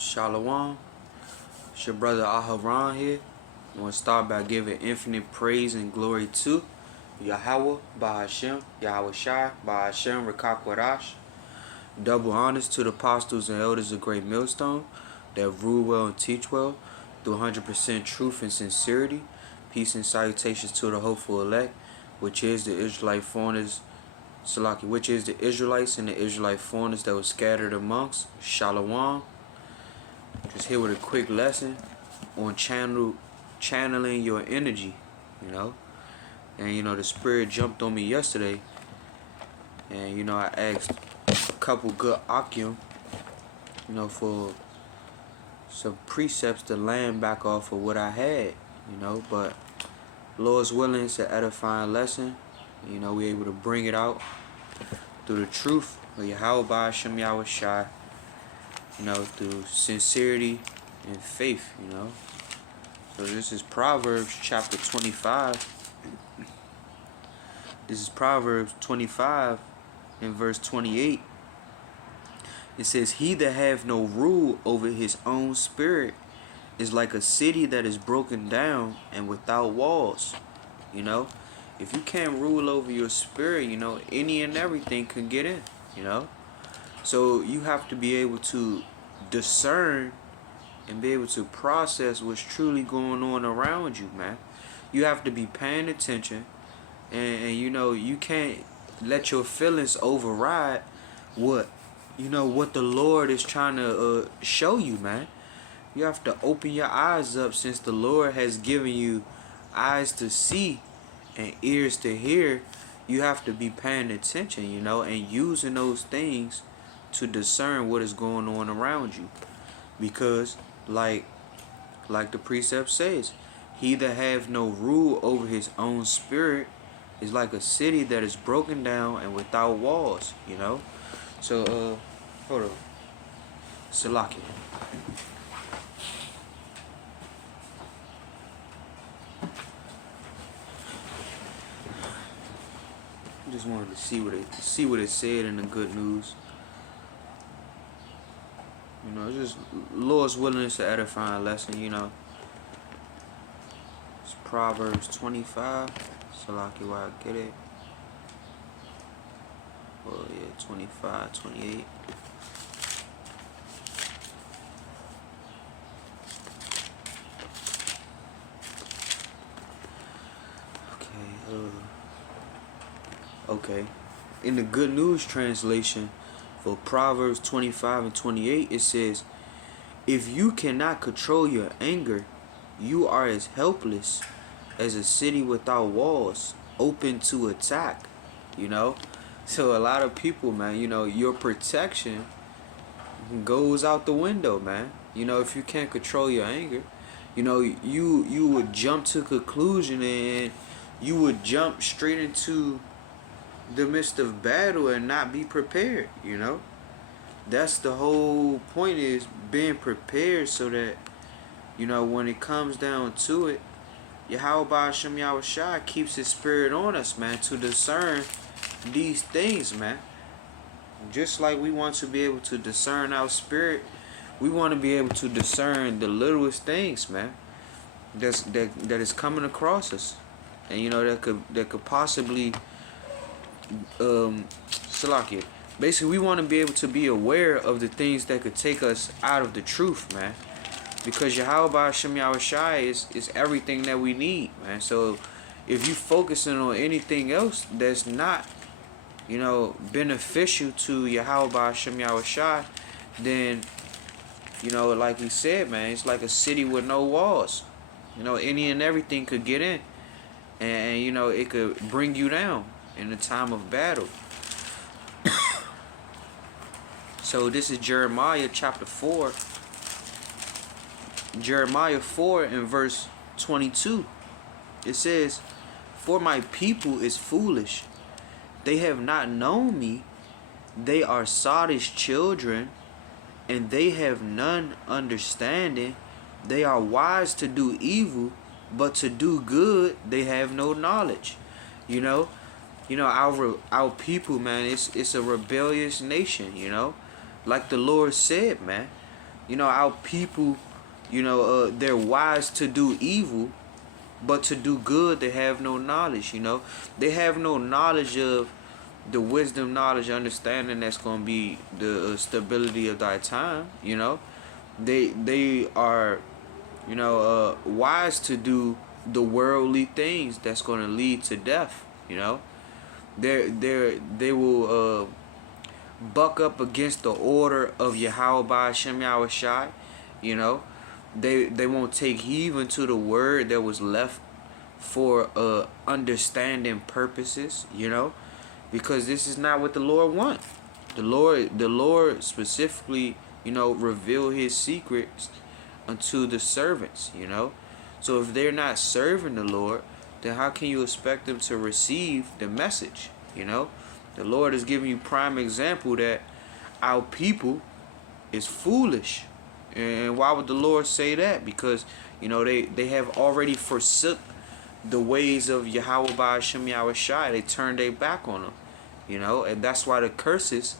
Shalom. It's your brother Aharon here. I want to start by giving infinite praise and glory to YAHAWAH, bahasham, YAHAWASHI, bahasham, qadash. Double honors to the apostles and elders of Great Millstone that rule well and teach well through 100% truth and sincerity. Peace and salutations to the hopeful elect, which is the Israelite foreigners, which is the Israelites and the Israelite foreigners that were scattered amongst. Shalom. Just here with a quick lesson on channeling your energy, And the spirit jumped on me yesterday, and I asked a couple good akim, for some precepts to land back off of what I had, but Lord's willing, it's an edifying lesson. We're able to bring it out through the truth of Yahweh bahasham Yahawashi, through sincerity and faith, So this is Proverbs chapter 25. This is Proverbs 25 and verse 28. It says, "He that have no rule over his own spirit is like a city that is broken down and without walls." If you can't rule over your spirit, any and everything can get in, So you have to be able to discern and be able to process what's truly going on around you, man. You have to be paying attention, and you can't let your feelings override what the Lord is trying to show you, man. You have to open your eyes up, since the Lord has given you eyes to see and ears to hear. You have to be paying attention, and using those things to discern what is going on around you. Because like the precept says, he that have no rule over his own spirit is like a city that is broken down and without walls, So hold on. Salaki. Just wanted to see what it said in the good news. It's just Lord's willingness to edifying lesson, It's Proverbs 25. Salaki, why I get it. Oh yeah, 25, 28. Okay. In the Good News translation for Proverbs 25 and 28, it says, "If you cannot control your anger, you are as helpless as a city without walls, open to attack." So a lot of people, man, your protection goes out the window, man. If you can't control your anger, you would jump to conclusion, and you would jump straight into the midst of battle and not be prepared. That's the whole point, is being prepared, so that when it comes down to it, Yahweh bahasham Yahawashi keeps his spirit on us, man, to discern these things, man. Just like we want to be able to discern our spirit, we want to be able to discern the littlest things, man, that is coming across us, and that could possibly Salakia. Basically, we want to be able to be aware of the things that could take us out of the truth, man. Because Yahweh bahasham Yahawashi is everything that we need, man. So if you focusing on anything else that's not, beneficial to Yahweh bahasham Yahawashi, then, like we said, man, it's like a city with no walls. Any and everything could get in, and it could bring you down in the time of battle. So this is Jeremiah chapter 4. Jeremiah 4 and verse 22. It says, "For my people is foolish. They have not known me. They are sottish children, and they have none understanding. They are wise to do evil, but to do good they have no knowledge." Our people, man, it's a rebellious nation, Like the Lord said, man, Our people, they're wise to do evil, but to do good they have no knowledge. They have no knowledge of the wisdom, knowledge, understanding that's going to be the stability of thy time. They are wise to do the worldly things that's going to lead to death. They will buck up against the order of bahasham YAHAWASHI. They won't take heed to the word that was left for understanding purposes. Because this is not what the Lord wants. The Lord specifically, reveal His secrets unto the servants. So if they're not serving the Lord, then how can you expect them to receive the message? The Lord is giving you prime example that our people is foolish. And why would the Lord say that? Because they have already forsook the ways of bahasham YAHAWASHI. They turned their back on them. And that's why the curses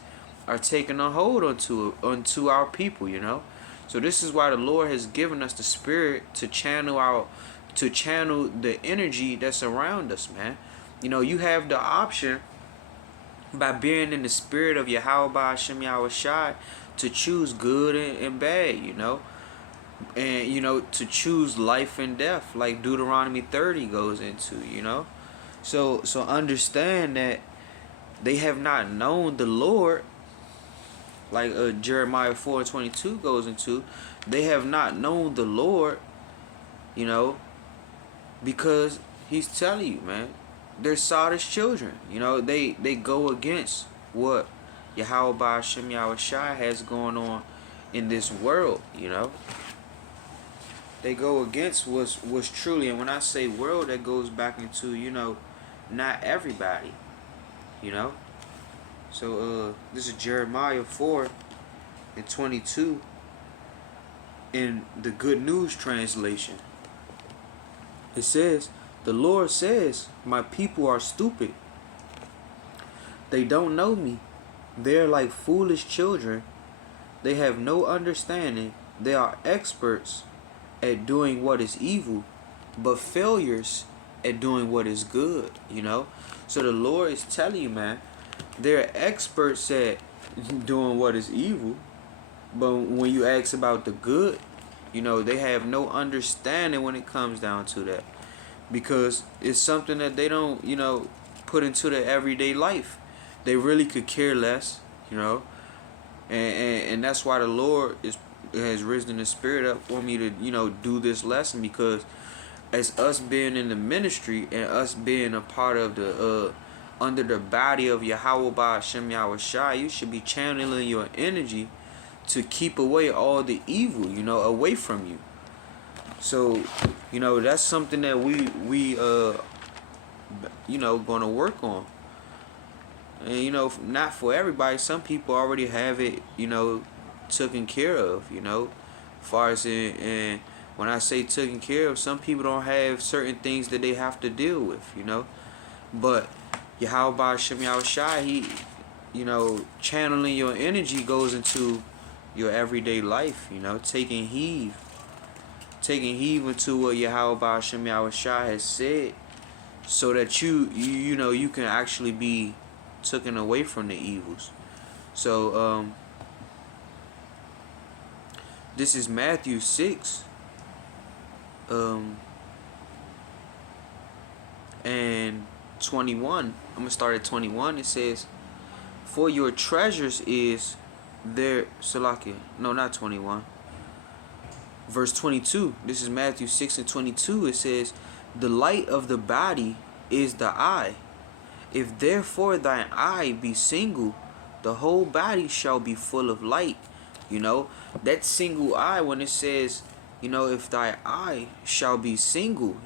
are taking a hold onto our people. So this is why the Lord has given us the spirit to channel the energy that's around us, man. You have the option by being in the spirit of bahasham YAHAWASHI to choose good and bad, and to choose life and death, like Deuteronomy 30 goes into. So understand that they have not known the Lord, like Jeremiah 4:22 goes into. They have not known the Lord, because He's telling you, man, they're sottish children. They go against what bahasham YAHAWASHI has going on in this world. They go against what's truly, and when I say world, that goes back into not everybody. So this is Jeremiah 4:22 in the Good News translation. It says, "The Lord says, my people are stupid. They don't know me. They are like foolish children. They have no understanding. They are experts at doing what is evil, but failures at doing what is good." So the Lord is telling you, man, they're experts at doing what is evil, but when you ask about the good, they have no understanding when it comes down to that, because it's something that they don't put into their everyday life. They really could care less, and that's why the Lord has risen the spirit up for me to do this lesson, because as us being in the ministry and us being a part of the under the body of bahasham YAHAWASHI, you should be channeling your energy to keep away all the evil, away from you. So, that's something that we gonna work on. And not for everybody. Some people already have it, taken care of, as far as and when I say taken care of, some people don't have certain things that they have to deal with, But bahasham YAHAWASHI, he, channeling your energy goes into your everyday life, taking heed into what bahasham YAHAWASHI has said, so that you can actually be taken away from the evils. So this is Matthew 6 and 21. I'm gonna start at 21. It says, "For your treasures is there." Salakia. No, not 21. Verse 22. This is Matthew 6 and 22. It says, "The light of the body is the eye. If therefore thine eye be single, the whole body shall be full of light." That single eye, when it says, if thy eye shall be single,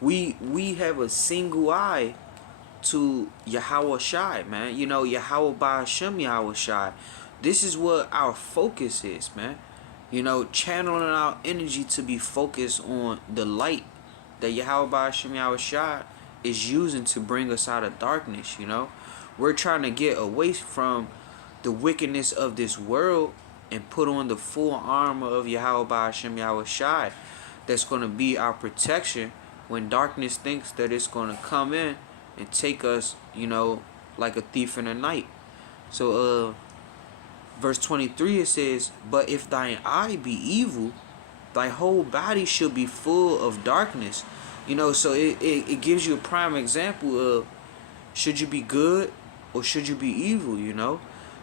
we have a single eye to YAHAWASHI, man. bahasham YAHAWASHI. This is what our focus is, man. Channeling our energy to be focused on the light that bahasham YAHAWASHI is using to bring us out of darkness. We're trying to get away from the wickedness of this world and put on the full armor of Yahweh bahasham YAHAWASHI. That's going to be our protection when darkness thinks that it's going to come in and take us, like a thief in the night. So, verse 23, it says, "But if thine eye be evil, thy whole body shall be full of darkness." So it gives you a prime example of, should you be good or should you be evil,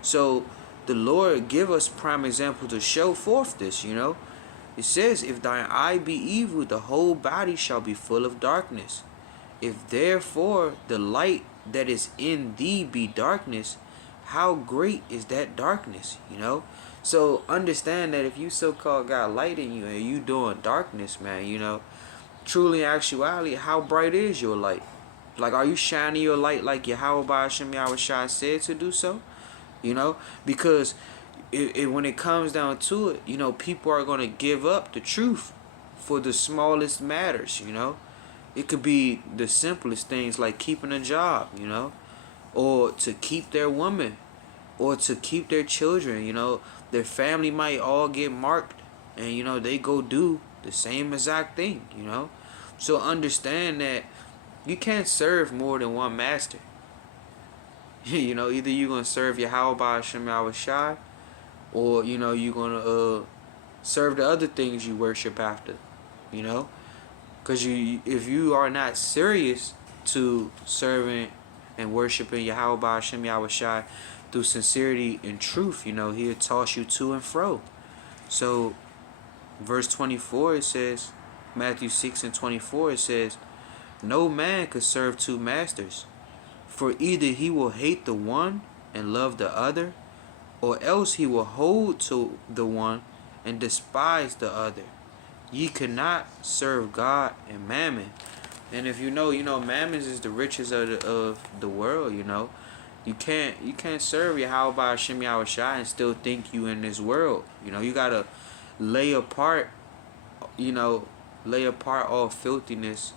So the Lord give us prime example to show forth this, It says, "If thine eye be evil, the whole body shall be full of darkness. If therefore the light that is in thee be darkness, how great is that darkness?" So understand that if you so-called got light in you and you doing darkness, man, truly in actuality, how bright is your light? Like, are you shining your light like Yahweh bahasham YAHAWASHI said to do so? Because when it comes down to it, people are going to give up the truth for the smallest matters, It could be the simplest things like keeping a job, or to keep their woman, or to keep their children, Their family might all get marked and, they go do the same exact thing, So understand that you can't serve more than one master. Either you're going to serve Yahweh bahasham YAHAWASHI, or, you're going to serve the other things you worship after, Because if you are not serious to serving and worshiping Yahweh bahasham YAHAWASHI through sincerity and truth, He'll toss you to and fro. So, verse 24, it says, Matthew 6:24, it says, "No man could serve two masters, for either he will hate the one and love the other, or else he will hold to the one and despise the other. Ye cannot serve God and mammon." And if mammon is the riches of the world, You can't serve Yahweh bahasham YAHAWASHI and still think you in this world. You gotta lay apart all filthiness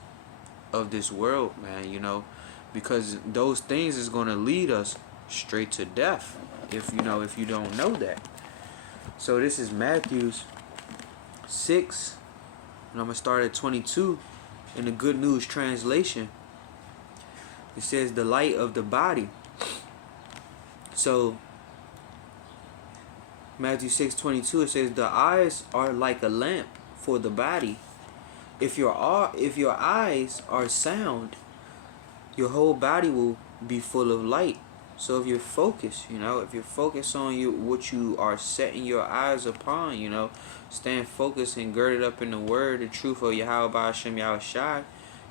of this world, man, because those things is gonna lead us straight to death if you don't know that. So this is Matthew 6, and I'm gonna start at 22 in the Good News translation. It says, "The light of the body." So Matthew 6:22, it says, "The eyes are like a lamp for the body. If your eyes are sound, your whole body will be full of light." So if you're focused, if you're focused on what you are setting your eyes upon, staying focused and girded up in the word, the truth of Yahweh bahasham YAHAWASHI,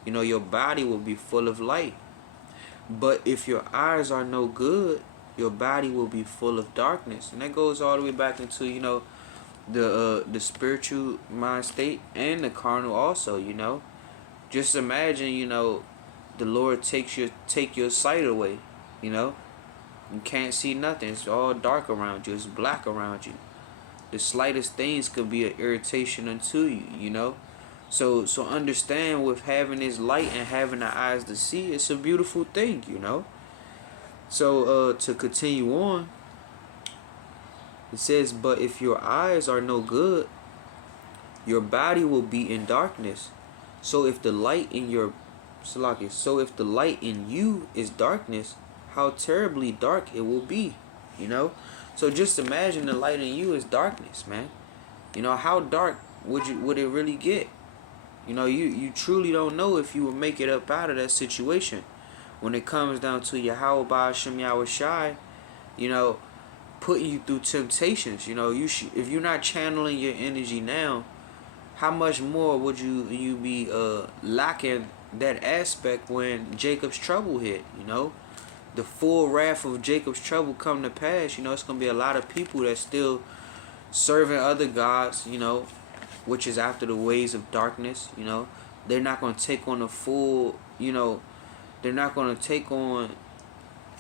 your body will be full of light. But if your eyes are no good, your body will be full of darkness. And that goes all the way back into, the spiritual mind state and the carnal also, Just imagine, the Lord take your sight away, You can't see nothing. It's all dark around you. It's black around you. The slightest things could be an irritation unto you, So understand, with having this light and having the eyes to see, it's a beautiful thing, So to continue on, it says, "But if your eyes are no good, your body will be in darkness. So if the light in you is darkness, how terribly dark it will be." So just imagine the light in you is darkness, man. How dark would it really get? You truly don't know if you will make it up out of that situation. When it comes down to Yahweh bahasham YAHAWASHI, putting you through temptations, if you're not channeling your energy now, how much more would you be lacking that aspect when Jacob's trouble hit? The full wrath of Jacob's trouble come to pass. It's gonna be a lot of people that still serving other gods, which is after the ways of darkness. They're not gonna take on the full, they're not gonna take on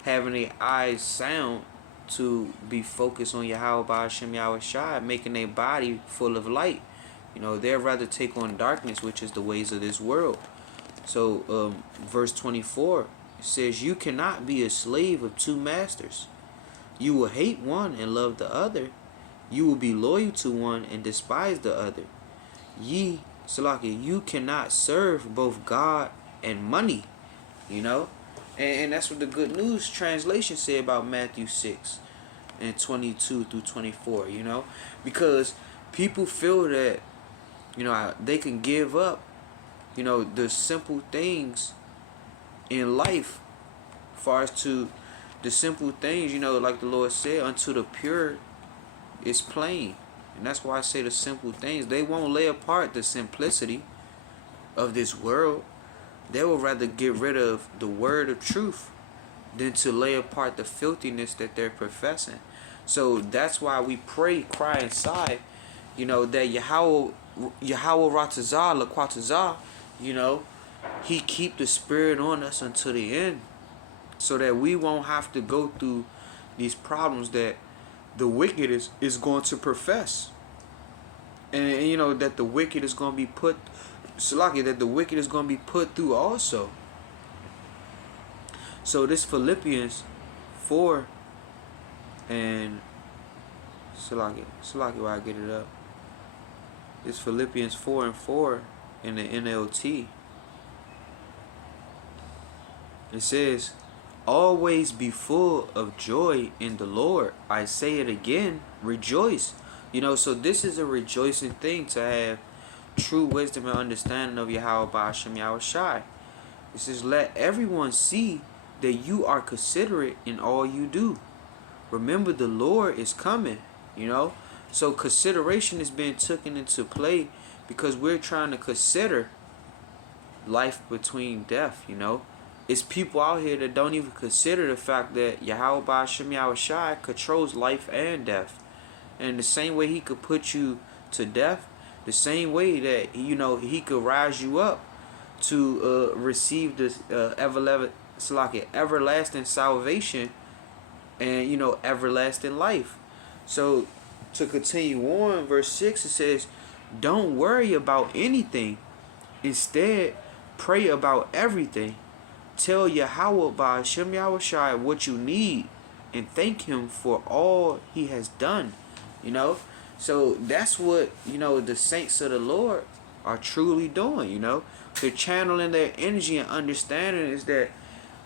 having their eyes sound to be focused on Yahweh bahasham YAHAWASHI, making their body full of light. They'd rather take on darkness, which is the ways of this world. So verse 24, it says, "You cannot be a slave of two masters. You will hate one and love the other. you will be loyal to one and despise the other. You cannot serve both God and money, you know? And that's what the Good News translation said about Matthew 6 and 22 through 24, you know? Because people feel that, you know, they can give up, you know, the simple things in life, as far as to the simple things, you know, like the Lord said, unto the pure is plain. And that's why I say the simple things. They won't lay apart the simplicity of this world. They will rather get rid of the word of truth than to lay apart the filthiness that they're professing. So that's why we pray, cry, and sigh, you know, that Yahawah rawchaa la YAHAWAH, you know, He keep the spirit on us until the end, so that we won't have to go through these problems that the wicked is going to profess. And you know, that the wicked is going to be put, that the wicked is going to be put through also. So this Philippians 4 and where I get it up. This Philippians 4 and 4 in the NLT. It says, always be full of joy in the Lord. I say it again, rejoice. You know, so this is a rejoicing thing, to have true wisdom and understanding of Yahawah bahasham Yahawashi. It says, let everyone see that you are considerate in all you do. Remember, the Lord is coming, you know. So consideration is being taken into play because we're trying to consider life between death, you know. It's people out here that don't even consider the fact that Yahawah bahasham Yahawashi controls life and death. And the same way He could put you to death, the same way that, you know, He could rise you up to receive this everlasting salvation and, you know, everlasting life. So to continue on, verse 6, it says, don't worry about anything. Instead, pray about everything. Tell Yahawah bahasham Yahawashi what you need and thank Him for all He has done. You know, so that's what, you know, the saints of the Lord are truly doing. You know, they're channeling their energy and understanding is that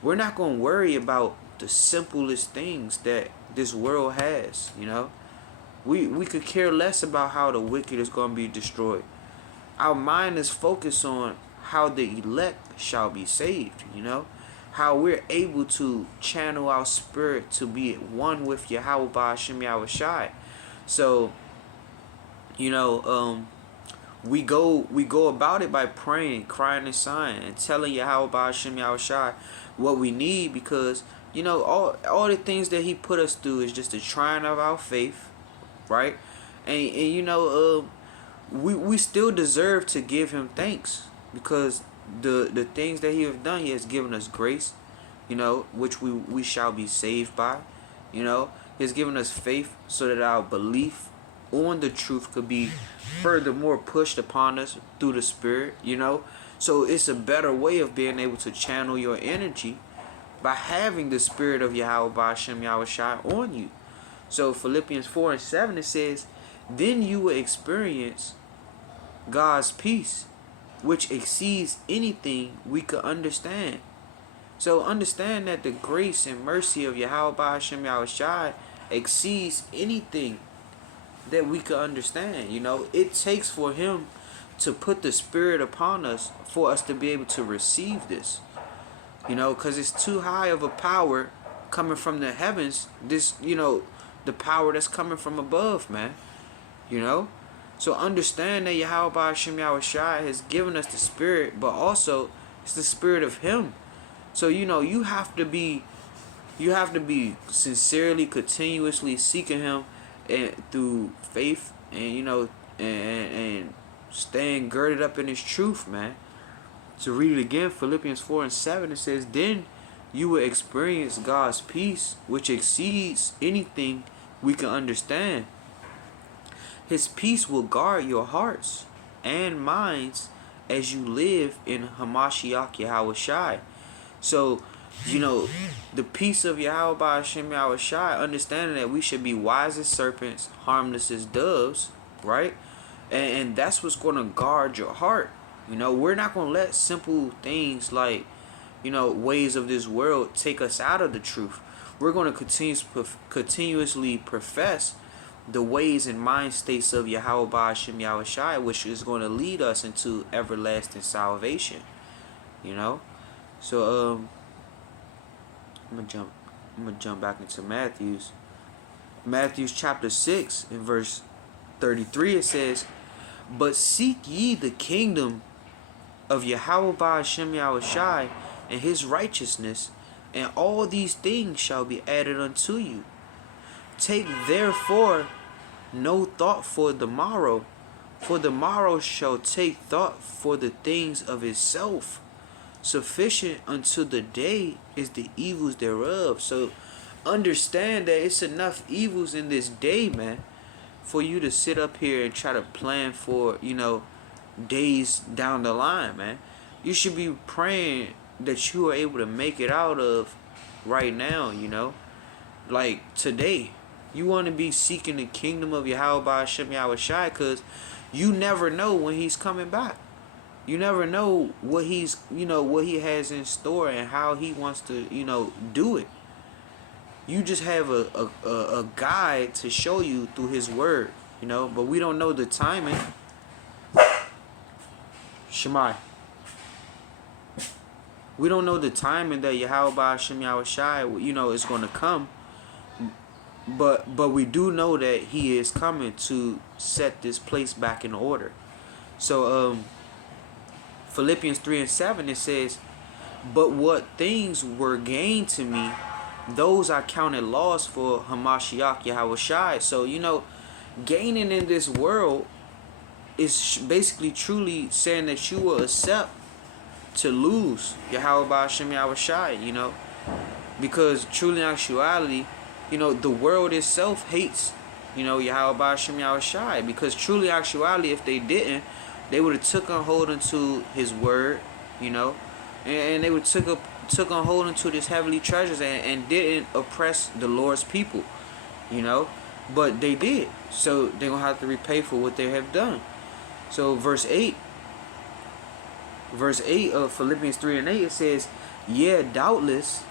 we're not going to worry about the simplest things that this world has. You know, we could care less about how the wicked is going to be destroyed. Our mind is focused on how the elect shall be saved. You know, how we're able to channel our spirit to be one with Yahawah bahasham Yahawashi. So, you know, we go about it by praying, crying, and sighing, and telling Yahawah bahasham Yahawashi what we need, because, you know, all the things that He put us through is just a trying of our faith, right? And you know, we still deserve to give Him thanks, because the things that He has done, He has given us grace, you know, which we shall be saved by, you know. He has given us faith so that our belief on the truth could be furthermore pushed upon us through the Spirit, you know. So it's a better way of being able to channel your energy by having the Spirit of Yahawah bahasham Yahawashi on you. So Philippians 4 and 7, it says, then you will experience God's peace, which exceeds anything we could understand. So understand that the grace and mercy of Yahawah bahasham Yahawashi exceeds anything that we could understand. You know, it takes for Him to put the Spirit upon us for us to be able to receive this. You know, because it's too high of a power coming from the heavens. This, you know, the power that's coming from above, man. You know, so understand that Yahawah bahasham Yahawashi has given us the Spirit, but also it's the Spirit of Him. So, you know, you have to be sincerely, continuously seeking Him, and through faith, and, you know, and staying girded up in His truth, man. To read it again, Philippians 4 and 7, it says, then you will experience God's peace, which exceeds anything we can understand. His peace will guard your hearts and minds as you live in Hamashiach Yahawashi. So You know, the peace of Yahweh bahasham Yahawashi, understanding that we should be wise as serpents, harmless as doves, right? And that's what's going to guard your heart. You know, we're not going to let simple things like, you know, ways of this world take us out of the truth. We're going to continuously profess the ways and mind states of Yahweh bahasham Yahawashi, which is going to lead us into everlasting salvation. You know, so I'm gonna jump back into Matthew's chapter 6 in verse 33. It says, "But seek ye the kingdom of Yahweh bahasham Yahawashi and his righteousness, and all these things shall be added unto you. Take therefore no thought for the morrow shall take thought for the things of itself. Sufficient unto the day is the evils thereof." So understand that it's enough evils in this day, man, for you to sit up here and try to plan for, you know, days down the line, man. You should be praying that you are able to make it out of right now, you know. Like today, you want to be seeking the kingdom of Yahweh bahasham Yahawashi, because you never know when he's coming back. You never know what he's, you know, what he has in store and how he wants to, you know, do it. You just have a guide to show you through his word, you know, but we don't know the timing. Shemai. We don't know the timing that Yahweh bahasham Yahawashi, you know, is going to come. But we do know that he is coming to set this place back in order. So Philippians 3:7, it says, "But what things were gained to me, those I counted loss for Hamashiach Yahawashi." So, you know, gaining in this world is basically truly saying that you will accept to lose Yahweh bahasham Yahawashi, you know, because truly in actuality, you know, the world itself hates, you know, Yahweh bahasham Yahawashi, because truly actuality, if they didn't, they would have took on hold into his word, you know, and they would took on hold into this heavenly treasures and didn't oppress the Lord's people, you know, but they did. So they're going to have to repay for what they have done. So verse 8 of Philippians 3:8, it says, "Yeah, doubtless,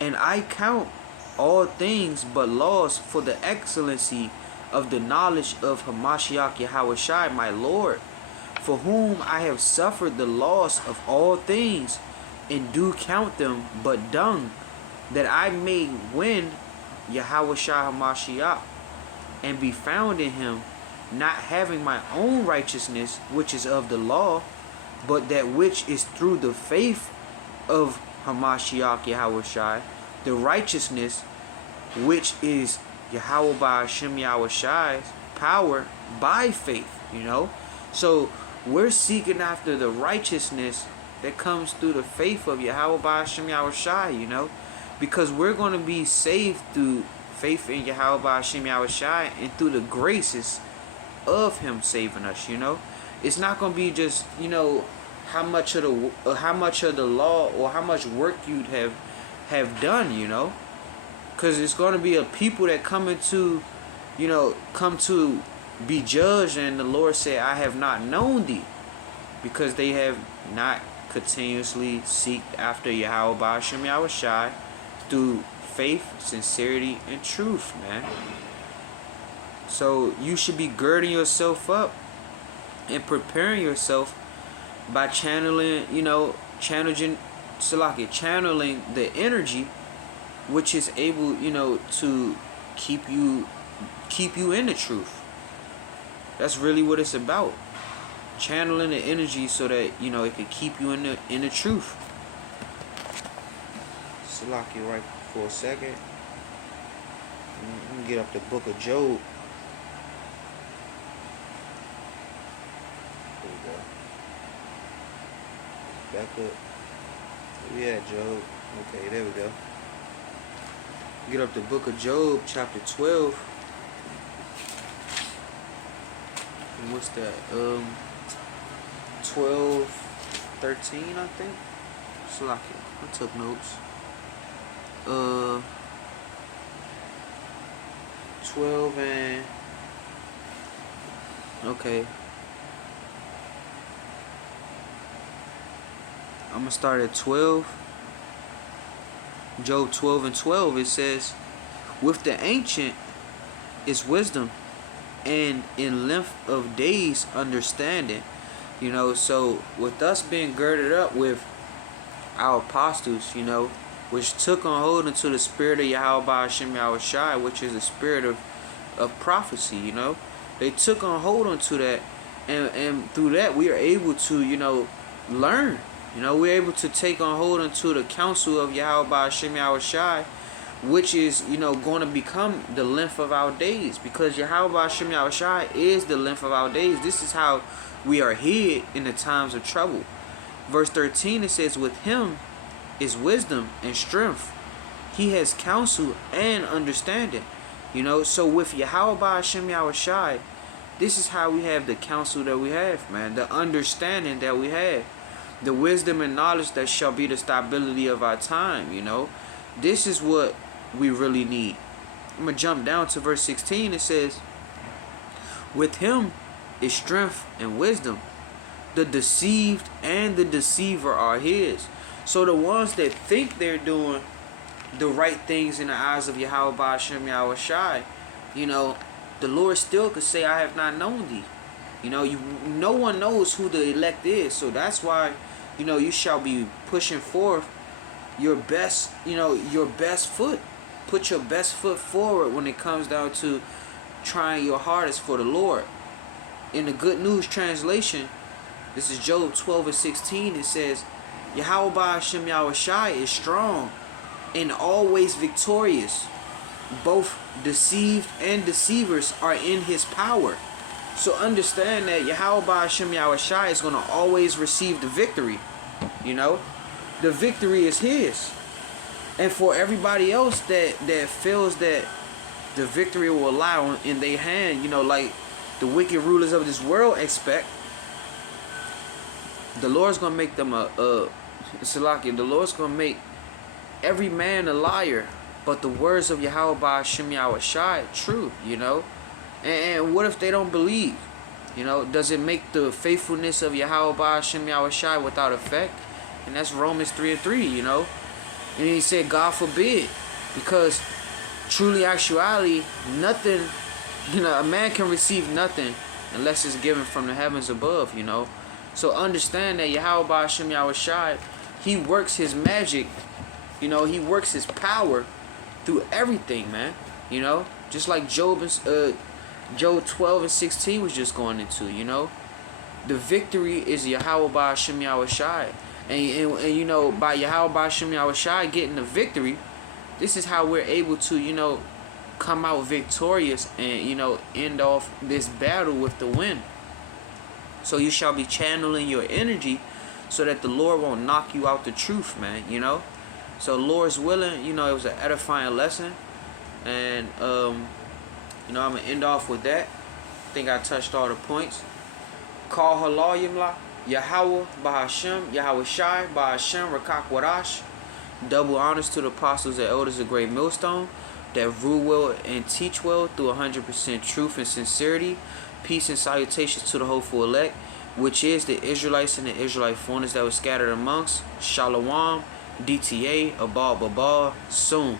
and I count all things but loss for the excellency of the knowledge of Hamashiach Yahawashi, my Lord, for whom I have suffered the loss of all things, and do count them but dung, that I may win Yahawashi Hamashiach, and be found in him, not having my own righteousness, which is of the law, but that which is through the faith of Hamashiach Yahawashi, the righteousness which is Yahweh bahasham Yahawashi's power by faith," you know. So we're seeking after the righteousness that comes through the faith of Yahweh bahasham Yahawashi, you know, because we're going to be saved through faith in Yahweh bahasham Yahawashi and through the graces of him saving us, you know. It's not going to be just, you know, how much of the law or how much work you'd have done, you know, because it's going to be a people that come to be judged, and the Lord said, "I have not known thee," because they have not continuously seeked after Yahweh bahasham Yahawashi through faith, sincerity, and truth, man. So you should be girding yourself up and preparing yourself by channeling the energy which is able, you know, to keep you in the truth. That's really what it's about. Channeling the energy so that, you know, it can keep you in the truth. Salaki right for a second. Let me get up the book of Job. There we go. Back up. Yeah, Job. Okay, there we go. Get up the book of Job, chapter 12. And what's that? 12, 13, I think. Slack it. I took notes. 12 and okay. I'm gonna start at 12. Job 12 and 12. It says, "With the ancient is wisdom, and in length of days understanding." You know, so with us being girded up with our apostles, you know, which took on hold into the spirit of bahasham YAHAWASHI, which is the spirit of prophecy, you know. They took on hold onto that, and through that we are able to, you know, learn. You know, we're able to take on hold into the counsel of bahasham YAHAWASHI, which is, you know, going to become the length of our days, because bahasham YAHAWASHI is the length of our days. This is how we are hid in the times of trouble. Verse 13, it says, "With him is wisdom and strength. He has counsel and understanding." You know, so with bahasham YAHAWASHI, this is how we have the counsel that we have, man. The understanding that we have. The wisdom and knowledge that shall be the stability of our time, you know. This is what we really need. I'm going to jump down to verse 16. It says, "With him is strength and wisdom. The deceived and the deceiver are his." So the ones that think they're doing the right things in the eyes of bahasham YAHAWASHI, you know, the Lord still could say, "I have not known thee." You know, no one knows who the elect is. So that's why, you know, you shall be pushing forth your best, you know, your best foot. Put your best foot forward when it comes down to trying your hardest for the Lord. In the Good News translation, this is Job 12 and 16. It says, "bahasham YAHAWASHI is strong and always victorious. Both deceived and deceivers are in his power." So understand that bahasham YAHAWASHI is going to always receive the victory. You know, the victory is his. And for everybody else that feels that the victory will lie in their hand, you know, like the wicked rulers of this world expect, the Lord's going to make them the Lord's going to make every man a liar, but the words of bahasham YAHAWASHI true, you know. And what if they don't believe? You know, does it make the faithfulness of bahasham YAHAWASHI without effect? And that's Romans 3 and 3, you know. And he said, God forbid, because truly actuality, nothing, you know, a man can receive nothing unless it's given from the heavens above, you know. So understand that bahasham YAHAWASHI, he works his magic, you know, he works his power through everything, man. You know, just like Job 12 and 16 was just going into, you know. The victory is bahasham YAHAWASHI. And you know, by bahasham YAHAWASHI getting the victory, this is how we're able to, you know, come out victorious and, you know, end off this battle with the win. So you shall be channeling your energy so that the Lord won't knock you out the truth, man, you know. So Lord's willing, you know, it was an edifying lesson. And, you know, I'm going to end off with that. I think I touched all the points. Kal Halalyam la YAHAWAH, bahasham YAHAWASHI, bahasham qadash. Double honors to the apostles and elders of Great Millstone that rule well and teach well through 100% truth and sincerity. Peace and salutations to the hopeful elect, which is the Israelites and the Israelite foreigners that were scattered amongst. Shalom, DTA, Abal Babal, soon.